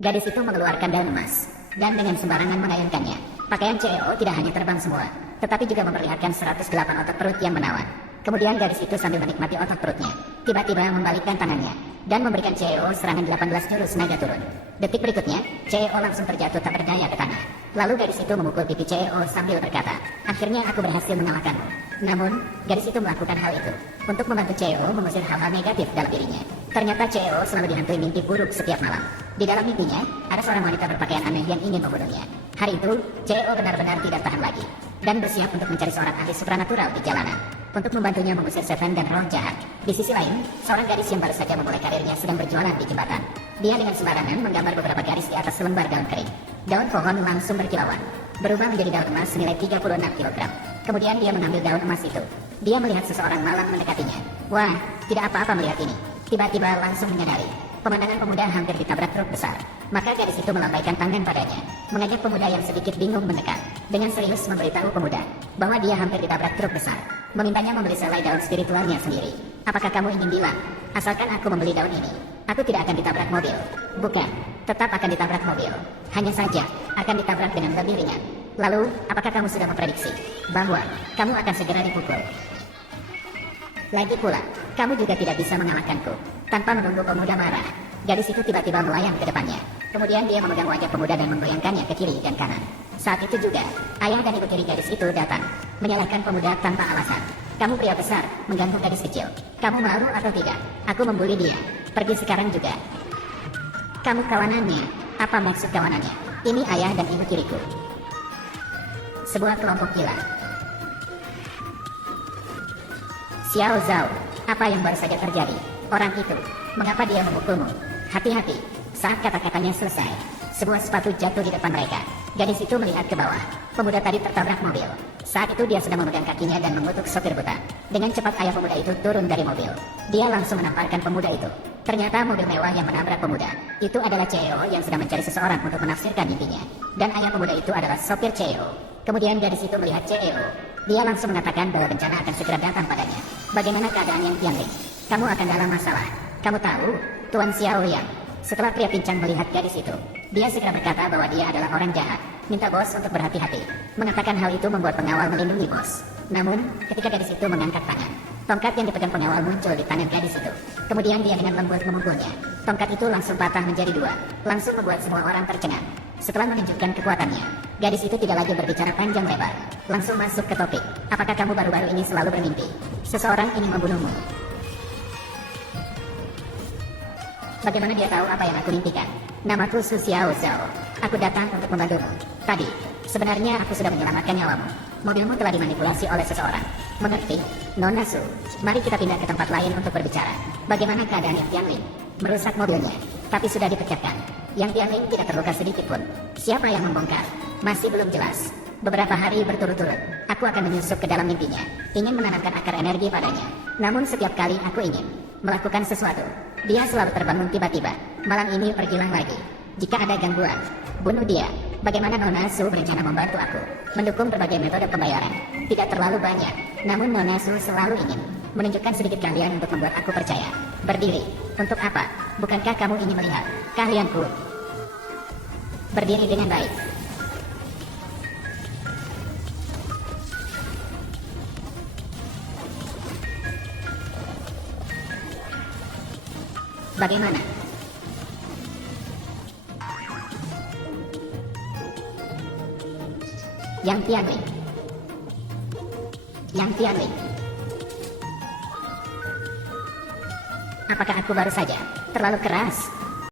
Gadis itu mengeluarkan daun emas, dan dengan sembarangan mengayunkannya. Pakaian CEO tidak hanya terbang semua, tetapi juga memperlihatkan 108 otot perut yang menawan. Kemudian gadis itu sambil menikmati otot perutnya, tiba-tiba membalikkan tangannya, dan memberikan CEO serangan 18 jurus naga turun. Detik berikutnya, CEO langsung terjatuh tak berdaya ke tanah. Lalu gadis itu memukul pipi CEO sambil berkata, "Akhirnya aku berhasil mengalahkanmu." Namun, gadis itu melakukan hal itu untuk membantu CEO mengusir hal-hal negatif dalam dirinya. Ternyata CEO selalu dihantui mimpi buruk setiap malam. Di dalam mimpinya, ada seorang wanita berpakaian aneh yang ingin membunuhnya. Hari itu, CEO benar-benar tidak tahan lagi, dan bersiap untuk mencari seorang ahli supranatural di jalanan untuk membantunya mengusir setan dan roh jahat. Di sisi lain, seorang gadis yang baru saja memulai karirnya sedang berjualan di jembatan. Dia dengan sembarangan menggambar beberapa garis di atas selembar daun kering. Daun pohon langsung berkilauan, berubah menjadi daun emas senilai 36 kilogram. Kemudian dia mengambil daun emas itu. Dia melihat seseorang malang mendekatinya. Wah, tidak apa-apa melihat ini. Tiba-tiba langsung menyadari, pemandangan pemuda hampir ditabrak truk besar. Maka gadis itu melambaikan tangan padanya, mengajak pemuda yang sedikit bingung mendekat. Dengan serius memberitahu pemuda bahwa dia hampir ditabrak truk besar, memintanya membeli selai daun spiritualnya sendiri. Apakah kamu ingin bilang, asalkan aku membeli daun ini, aku tidak akan ditabrak mobil? Bukan, tetap akan ditabrak mobil. Hanya saja, akan ditabrak dengan lebih ringan. Lalu, apakah kamu sudah memprediksi bahwa kamu akan segera dipukul? Lagi pula, kamu juga tidak bisa mengalahkanku. Tanpa menunggu pemuda marah, gadis itu tiba-tiba melayang ke depannya. Kemudian dia memegang wajah pemuda dan menggoyangkannya ke kiri dan kanan. Saat itu juga, ayah dan ibu tiri gadis itu datang, menyalahkan pemuda tanpa alasan. Kamu pria besar, mengganggu gadis kecil. Kamu malu atau tidak? Aku membuli dia. Pergi sekarang juga. Kamu kawanannya. Apa maksud kawanannya? Ini ayah dan ibu tiriku. Sebuah kelompok gila. Xiao Zhao, apa yang baru saja terjadi? Orang itu, mengapa dia memukulmu? Hati-hati, saat kata-katanya selesai, sebuah sepatu jatuh di depan mereka. Gadis itu melihat ke bawah. Pemuda tadi tertabrak mobil. Saat itu dia sedang memegang kakinya dan mengutuk sopir buta. Dengan cepat ayah pemuda itu turun dari mobil. Dia langsung menamparkan pemuda itu. Ternyata mobil mewah yang menabrak pemuda itu adalah CEO yang sedang mencari seseorang untuk menafsirkan mimpinya. Dan ayah pemuda itu adalah sopir CEO. Kemudian gadis itu melihat CEO. Dia langsung mengatakan bahwa bencana akan segera datang padanya. Bagaimana keadaan Yang Tianling? Kamu akan dalam masalah. Kamu tahu, Tuan Xiao Liang. Setelah pria pincang melihat gadis itu, dia segera berkata bahwa dia adalah orang jahat. Minta bos untuk berhati-hati. Mengatakan hal itu membuat pengawal melindungi bos. Namun, ketika gadis itu mengangkat tangan, tongkat yang dipegang pengawal muncul di tangan gadis itu. Kemudian dia dengan lembut memukulnya. Tongkat itu langsung patah menjadi dua. Langsung membuat semua orang tercengang. Setelah menunjukkan kekuatannya, gadis itu tidak lagi berbicara panjang lebar. Langsung masuk ke topik. Apakah kamu baru-baru ini selalu bermimpi seseorang ingin membunuhmu? Bagaimana dia tahu apa yang aku mimpikan? Namaku Su Xiao Zhao. Aku datang untuk membantumu. Tadi, sebenarnya aku sudah menyelamatkan nyawamu. Mobilmu telah dimanipulasi oleh seseorang. Mengerti? Nona Su, mari kita pindah ke tempat lain untuk berbicara. Bagaimana keadaan Yang Tianling? Merusak mobilnya, tapi sudah dipecahkan. Yang Tianling tidak terluka sedikit pun. Siapa yang membongkar? Masih belum jelas. Beberapa hari berturut-turut, aku akan menyusup ke dalam mimpinya, ingin menanamkan akar energi padanya. Namun setiap kali aku ingin melakukan sesuatu, dia selalu terbangun tiba-tiba. Malam ini pergilah lagi. Jika ada gangguan, bunuh dia. Bagaimana Nona Su berencana membantu aku mendukung berbagai metode pembayaran? Tidak terlalu banyak, namun Nona Su selalu ingin menunjukkan sedikit keahlian untuk membuat aku percaya. Berdiri, untuk apa? Bukankah kamu ingin melihat keahlianku? Berdiri dengan baik. Bagaimana? Yang Tianling. Yang Tianling. Apakah aku baru saja terlalu keras?